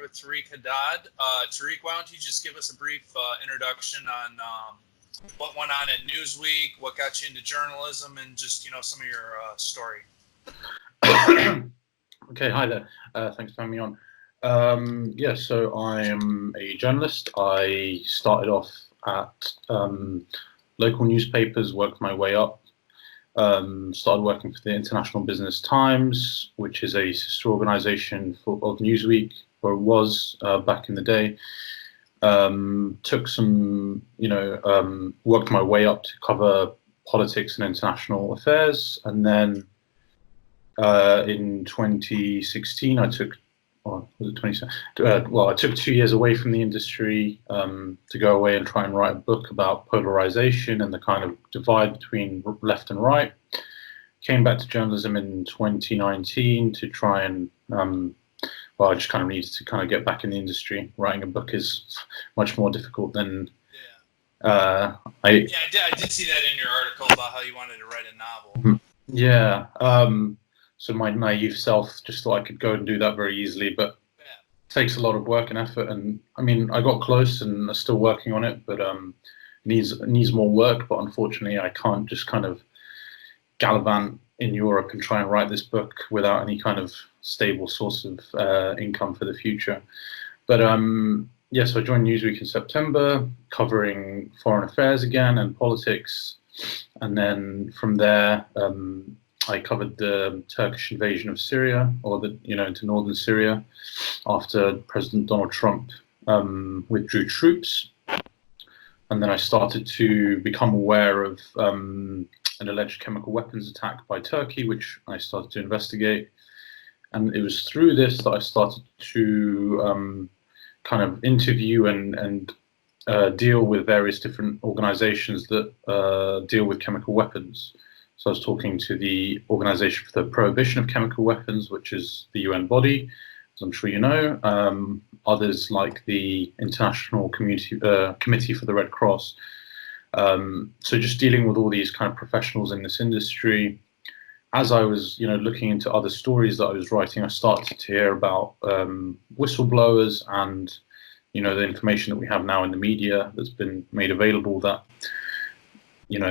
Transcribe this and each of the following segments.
here with Tariq Haddad. Tariq, why don't you just give us a brief introduction on what went on at Newsweek, what got you into journalism, and just, some of your story. Okay, hi there. Thanks for having me on. So I am a journalist. I started off at local newspapers, worked my way up. Started working for the International Business Times, which is a sister organization of Newsweek, or it was back in the day. Took some, worked my way up to cover politics and international affairs. And then in 2016, I took 2 years away from the industry to go away and try and write a book about polarization and the kind of divide between left and right. Came back to journalism in 2019 to try and, I just kind of needed to kind of get back in the industry. Writing a book is much more difficult than... I did see that in your article about how you wanted to write a novel. Yeah. So my naive self just thought I could go and do that very easily, but it takes a lot of work and effort. And I mean, I got close and I'm still working on it, but needs more work. But unfortunately, I can't just kind of gallivant in Europe and try and write this book without any kind of stable source of income for the future. But so I joined Newsweek in September, covering foreign affairs again and politics. And then from there, I covered the Turkish invasion of Syria, or into northern Syria, after President Donald Trump withdrew troops. And then I started to become aware of an alleged chemical weapons attack by Turkey, which I started to investigate. And it was through this that I started to kind of interview and deal with various different organizations that deal with chemical weapons. So I was talking to the Organization for the Prohibition of Chemical Weapons, which is the UN body, as I'm sure you know. Others like the International Committee for the Red Cross. So just dealing with all these kind of professionals in this industry. As I was, looking into other stories that I was writing, I started to hear about whistleblowers and, the information that we have now in the media that's been made available that,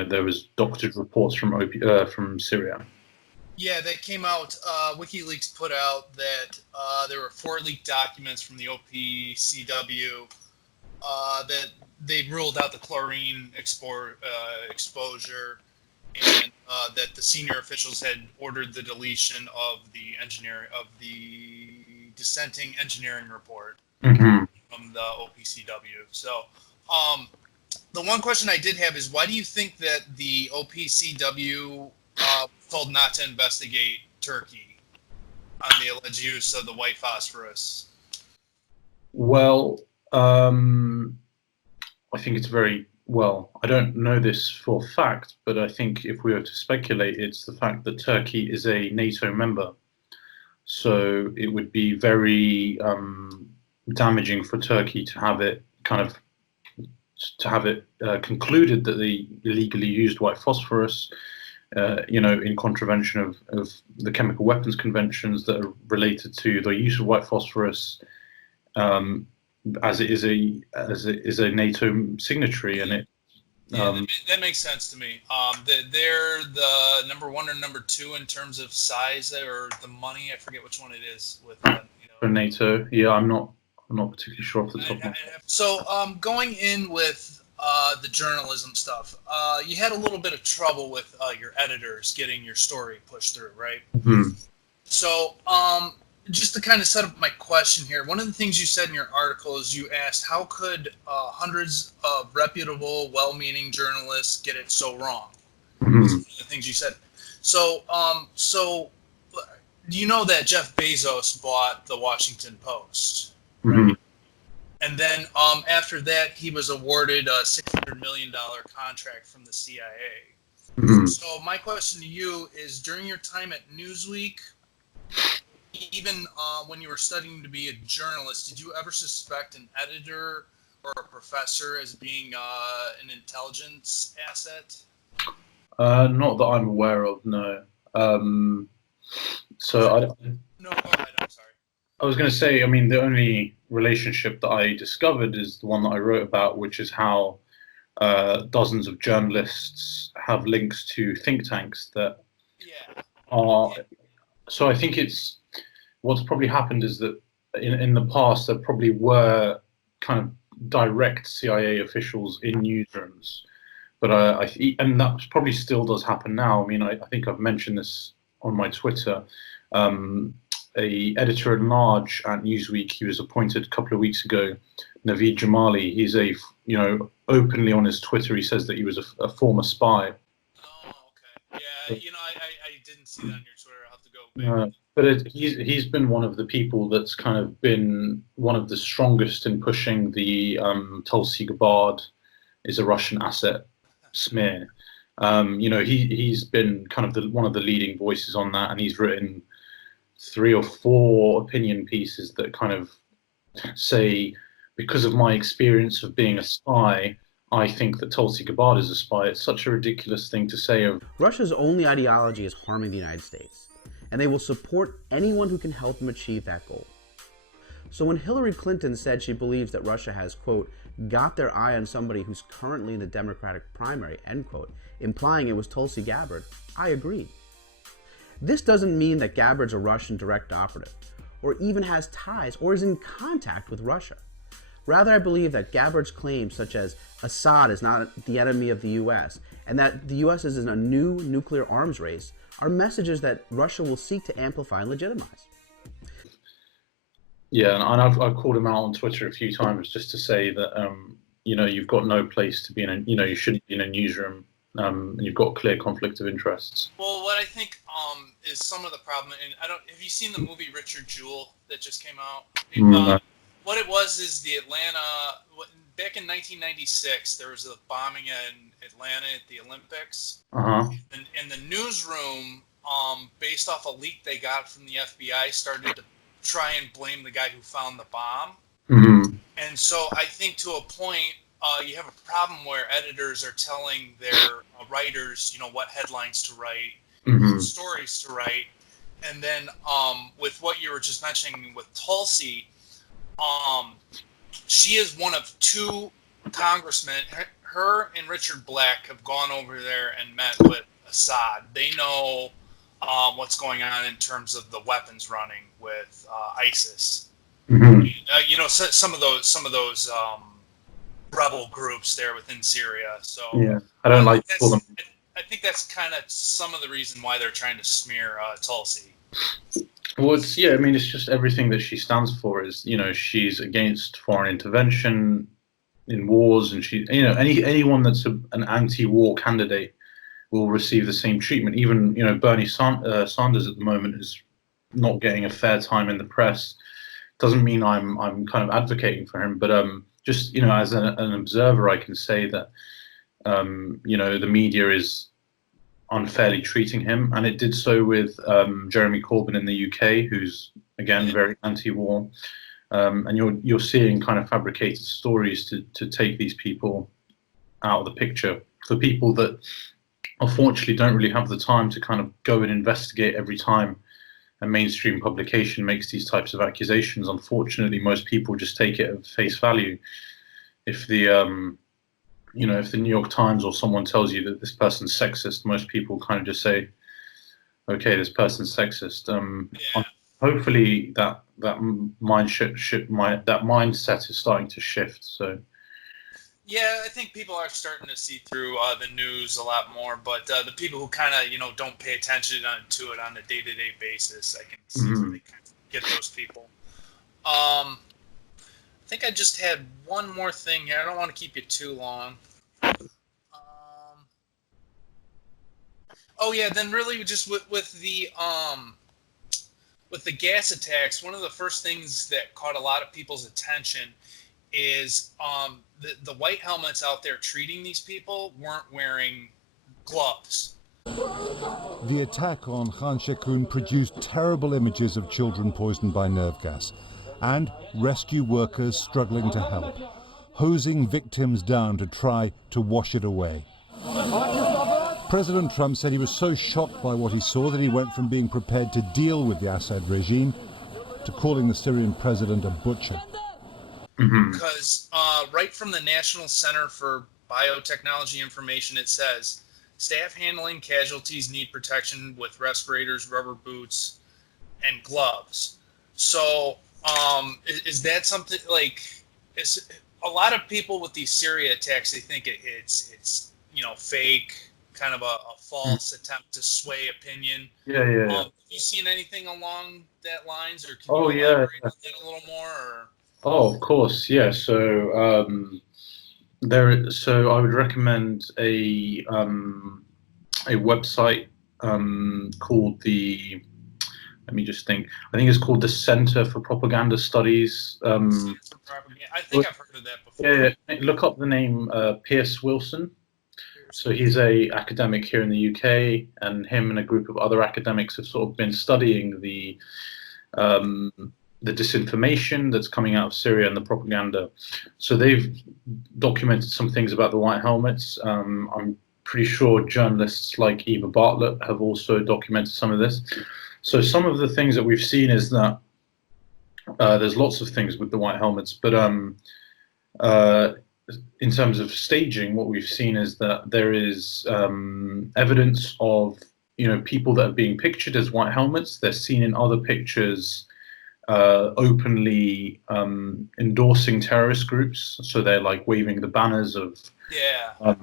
there was doctored reports from Syria. Yeah, that came out. WikiLeaks put out that there were 4 leaked documents from the OPCW that they ruled out the chlorine exposure, and that the senior officials had ordered the deletion of the dissenting engineering report from the OPCW. So, the one question I did have is, why do you think that the OPCW told not to investigate Turkey on the alleged use of the white phosphorus? Well, I think it's I don't know this for fact, but I think if we were to speculate, it's the fact that Turkey is a NATO member. So it would be very damaging for Turkey to have it concluded that they illegally used white phosphorus, in contravention of the chemical weapons conventions that are related to the use of white phosphorus, as it is a NATO signatory, and it. That makes sense to me. They're the number 1 or number 2 in terms of size or the money. I forget which one it is with. For NATO, yeah, I'm not particularly sure off the top of my head. So, going in with the journalism stuff, you had a little bit of trouble with your editors getting your story pushed through, right? Mm-hmm. So, just to kind of set up my question here, one of the things you said in your article is you asked, how could hundreds of reputable, well-meaning journalists get it so wrong? Mm-hmm. One of the things you said. So, do you know that Jeff Bezos bought the Washington Post? Right? Mm-hmm. And then after that, he was awarded a $600 million contract from the CIA. Mm-hmm. So my question to you is, during your time at Newsweek, even when you were studying to be a journalist, did you ever suspect an editor or a professor as being an intelligence asset? Not that I'm aware of, no. No, go ahead, I'm sorry. I was going to say, I mean, the only relationship that I discovered is the one that I wrote about, which is how dozens of journalists have links to think tanks that Yeah. are. So I think it's what's probably happened is that in the past there probably were kind of direct CIA officials in newsrooms, but and that probably still does happen now. I mean, I think I've mentioned this on my Twitter. A editor at large at Newsweek, he was appointed a couple of weeks ago, Naveed Jamali. He's openly on his Twitter, he says that he was a former spy. Oh, okay. Yeah, I didn't see that on your Twitter. I'll have to go back. But he's been one of the people that's kind of been one of the strongest in pushing the Tulsi Gabbard is a Russian asset smear. He's been kind of one of the leading voices on that, and he's written 3 or 4 opinion pieces that kind of say, because of my experience of being a spy, I think that Tulsi Gabbard is a spy. It's such a ridiculous thing to say. Russia's only ideology is harming the United States, and they will support anyone who can help them achieve that goal. So when Hillary Clinton said she believes that Russia has, quote, got their eye on somebody who's currently in the Democratic primary, end quote, implying it was Tulsi Gabbard, I agreed. This doesn't mean that Gabbard's a Russian direct operative, or even has ties or is in contact with Russia. Rather, I believe that Gabbard's claims, such as Assad is not the enemy of the U.S., and that the U.S. is in a new nuclear arms race, are messages that Russia will seek to amplify and legitimize. Yeah, and I've called him out on Twitter a few times just to say that, you've got no place to be in you shouldn't be in a newsroom, and you've got clear conflict of interests. Well, what I think is some of the problem, and have you seen the movie Richard Jewell that just came out? What it was is the back in 1996, there was a bombing in Atlanta at the Olympics. And the newsroom, based off a leak they got from the FBI, started to try and blame the guy who found the bomb. And so I think to a point, you have a problem where editors are telling their writers, what headlines to write, stories to write. And then with what you were just mentioning with Tulsi, she is one of 2 congressmen. Her and Richard Black have gone over there and met with Assad. They know what's going on in terms of the weapons running with ISIS. Some of those rebel groups there within Syria. So yeah, I don't like to call them. I think that's kind of some of the reason why they're trying to smear Tulsi. Well, it's just everything that she stands for is, she's against foreign intervention in wars, and she, anyone that's an anti-war candidate will receive the same treatment. Even, Bernie Sanders at the moment is not getting a fair time in the press. Doesn't mean I'm kind of advocating for him, but just, as an observer, I can say that, the media is unfairly treating him, and it did so with Jeremy Corbyn in the UK, who's again very anti-war, and you're seeing kind of fabricated stories to take these people out of the picture, for people that unfortunately don't really have the time to kind of go and investigate every time a mainstream publication makes these types of accusations. Unfortunately, most people just take it at face value. If the if the New York Times or someone tells you that this person's sexist, most people kind of just say, okay, this person's sexist. Hopefully that mindset is starting to shift. So yeah, I think people are starting to see through the news a lot more, but the people who kind of don't pay attention to it on a day-to-day basis, I can see where they kind of get those people. I think I just had one more thing here. I don't want to keep you too long. Then really just with the gas attacks, one of the first things that caught a lot of people's attention is the white helmets out there treating these people weren't wearing gloves. The attack on Khan Sheikhoun produced terrible images of children poisoned by nerve gas and rescue workers struggling to help, hosing victims down to try to wash it away. President Trump said he was so shocked by what he saw that he went from being prepared to deal with the Assad regime after calling the Syrian president a butcher. Because right from the National Center for Biotechnology Information, it says staff handling casualties need protection with respirators, rubber boots, and gloves. So is that something like, is a lot of people with these Syria attacks, they think it's fake, kind of a false attempt to sway opinion. Yeah. Have you seen anything along that lines, or can Oh, you yeah. elaborate on that a little more? Or? Oh, of course, yeah. So so I would recommend a website called the. Let me just think. I think it's called the Center for Propaganda Studies. I think I've heard of that before. Yeah, look up the name Pierce Wilson. So he's a academic here in the UK, and him and a group of other academics have sort of been studying the disinformation that's coming out of Syria and the propaganda. So they've documented some things about the white helmets. I'm pretty sure journalists like Eva Bartlett have also documented some of this. So some of the things that we've seen is that there's lots of things with the white helmets, but in terms of staging, what we've seen is that there is evidence of people that are being pictured as white helmets. They're seen in other pictures openly endorsing terrorist groups. So they're like waving the banners of. Yeah.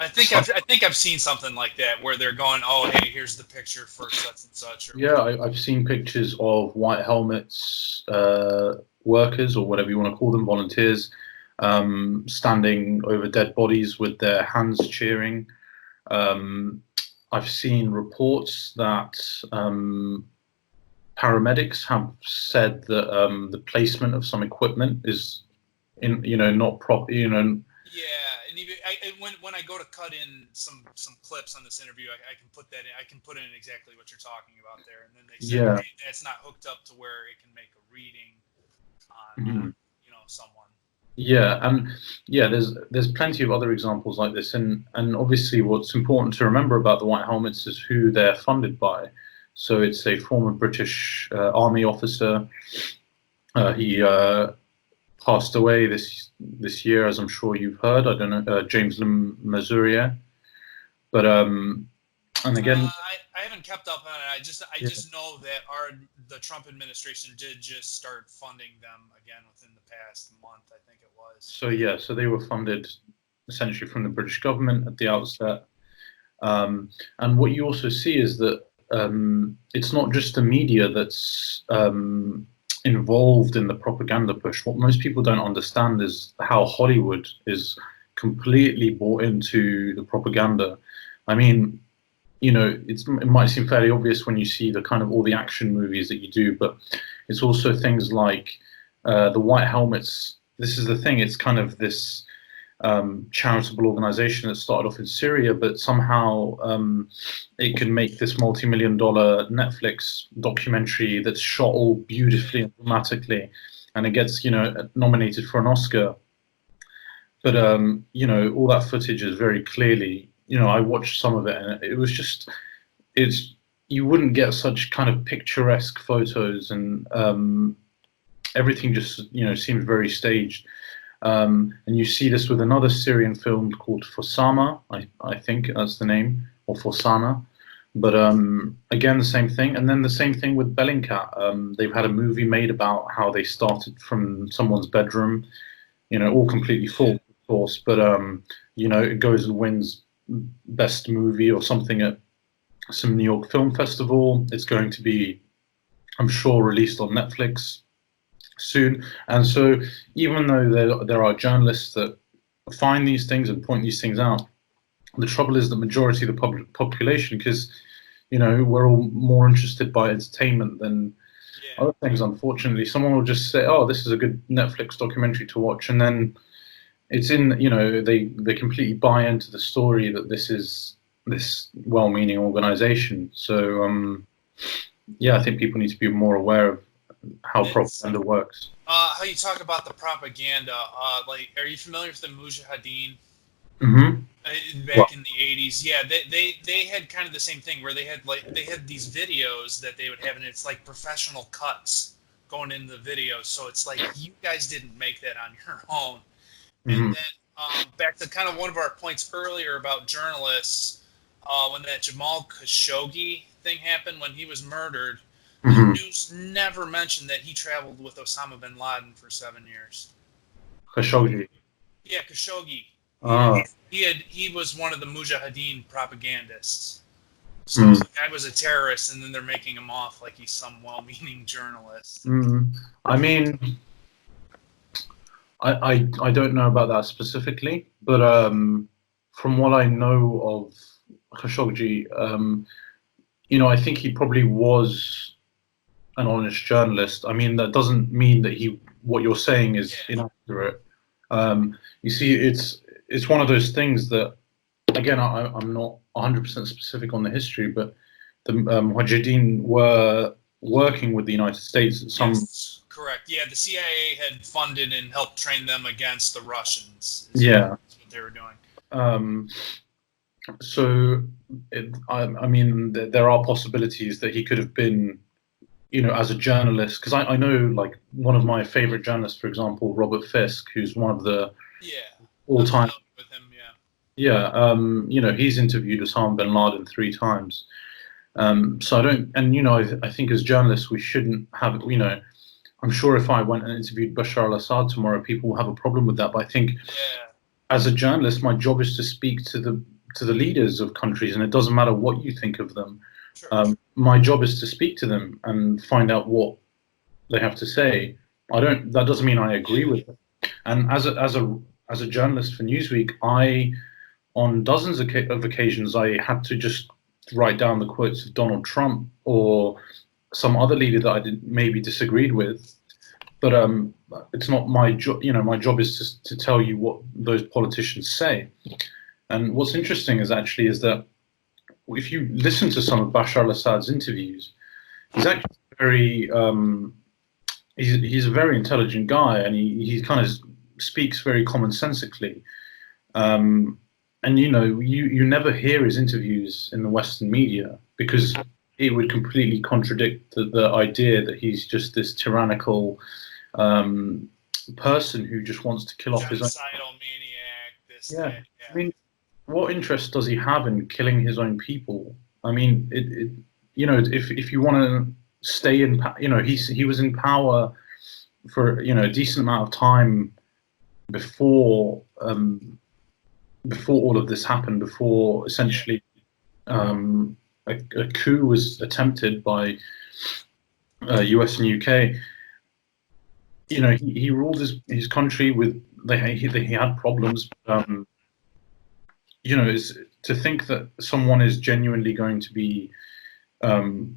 I think I've seen something like that where they're going, oh, hey, here's the picture for such and such. I've seen pictures of white helmets workers, or whatever you want to call them, volunteers, standing over dead bodies with their hands cheering. I've seen reports that paramedics have said that the placement of some equipment is not proper. Yeah, and even when I go to cut in some clips on this interview, I can put that in. I can put in exactly what you're talking about there, and then they say, hey, that's not hooked up to where it can make a reading on someone. Yeah, and there's plenty of other examples like this, and obviously what's important to remember about the white helmets is who they're funded by. So it's a former British army officer. He passed away this year, as I'm sure you've heard. I don't know, James Mazurier. But and again, I haven't kept up on it. I just know that the Trump administration did just start funding them again within the past month, I think it was. So they were funded essentially from the British government at the outset. And what you also see is that it's not just the media that's involved in the propaganda push. What most people don't understand is how Hollywood is completely bought into the propaganda. I mean, it might seem fairly obvious when you see the kind of all the action movies that you do, but it's also things like the White Helmets. This is the thing. It's kind of this charitable organization that started off in Syria, but somehow it can make this multi-million-dollar Netflix documentary that's shot all beautifully and dramatically, and it gets nominated for an Oscar. But all that footage is very clearly. I watched some of it, and it was just, you wouldn't get such kind of picturesque photos, and everything just, seems very staged. And you see this with another Syrian film called Fosama, I think that's the name, or Fosana. But again, the same thing. And then the same thing with Bellingcat. They've had a movie made about how they started from someone's bedroom, all completely full, of course. But, it goes and wins best movie or something at some New York Film Festival. It's going to be, I'm sure, released on Netflix soon. And so even though there are journalists that find these things and point these things out, the trouble is the majority of the population, because we're all more interested by entertainment than other things. Unfortunately, someone will just say, oh, this is a good Netflix documentary to watch, and then it's in, they completely buy into the story that this is this well-meaning organization. So I think people need to be more aware of how propaganda works. How you talk about the propaganda, are you familiar with the Mujahideen? Mm-hmm. Back in the 80s, yeah, they had kind of the same thing where they had these videos that they would have, and it's like professional cuts going into the video. So it's like you guys didn't make that on your own. Mm-hmm. And then back to kind of one of our points earlier about journalists, when that Jamal Khashoggi thing happened, when he was murdered, the news never mentioned that he traveled with Osama bin Laden for 7 years. Khashoggi. Yeah, Khashoggi. Ah. He was one of the Mujahideen propagandists. So the guy was a terrorist, and then they're making him off like he's some well-meaning journalist. I mean, I don't know about that specifically, but from what I know of Khashoggi, I think he probably was an honest journalist. I mean, that doesn't mean that what you're saying is inaccurate. You see, it's one of those things that, again, I'm not 100% specific on the history, but the Mujahideen were working with the United States at some. Yes, correct. Yeah, the CIA had funded and helped train them against the Russians. Yeah, that's what they were doing. So, I mean, there are possibilities that he could have been, as a journalist, because I know, like, one of my favorite journalists, for example, Robert Fisk, who's one of the all-time. With him, yeah. He's interviewed Osama bin Laden 3 times. So I don't, and I think as journalists we shouldn't have, I'm sure if I went and interviewed Bashar al-Assad tomorrow, people will have a problem with that. But I think as a journalist, my job is to speak to the leaders of countries, and it doesn't matter what you think of them. Sure. My job is to speak to them and find out what they have to say. That doesn't mean I agree with it. And as a journalist for Newsweek, on dozens of occasions, I had to just write down the quotes of Donald Trump or some other leader that I maybe disagreed with. But it's not my job. My job is to tell you what those politicians say. And what's interesting is that if you listen to some of Bashar al-Assad's interviews, he's actually very he's a very intelligent guy, and he kind of speaks very commonsensically. And you never hear his interviews in the Western media because it would completely contradict the idea that he's just this tyrannical person who just wants to kill off his own. Genocidal maniac. Yeah. I mean, what interest does he have in killing his own people? I mean, if you want to stay in, he was in power for a decent amount of time before all of this happened, before essentially a coup was attempted by US and UK. He ruled his country with he had problems. Is to think that someone is genuinely going to be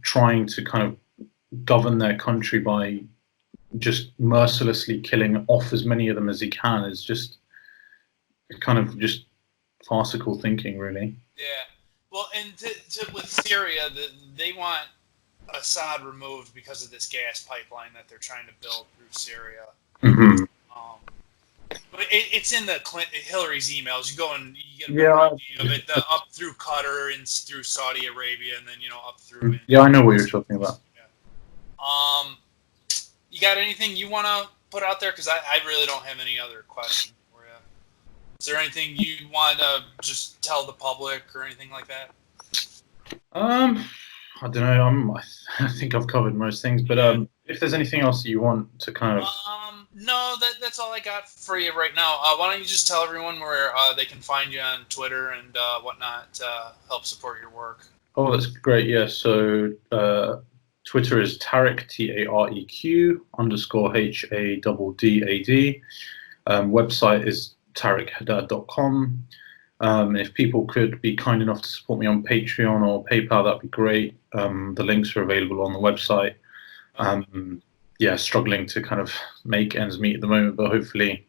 trying to kind of govern their country by just mercilessly killing off as many of them as he can is just kind of just farcical thinking, really. Yeah. Well, and with Syria, they want Assad removed because of this gas pipeline that they're trying to build through Syria. Mm-hmm. But it's in the Hillary's emails. You go and you get a better idea of it. Up through Qatar and through Saudi Arabia, and then up through. Yeah, I know what you're talking about. Yeah. You got anything you want to put out there? Because I really don't have any other questions for you. Is there anything you want to just tell the public or anything like that? I don't know. I think I've covered most things, but if there's anything else that you want to kind of. No, that's all I got for you right now. Why don't you just tell everyone where they can find you on Twitter and whatnot to help support your work? Oh, that's great. Yeah. So Twitter is Tariq, TAREQ _HADDAD. Website is tariqhaddad.com. If people could be kind enough to support me on Patreon or PayPal, that'd be great. The links are available on the website. Struggling to kind of make ends meet at the moment, but hopefully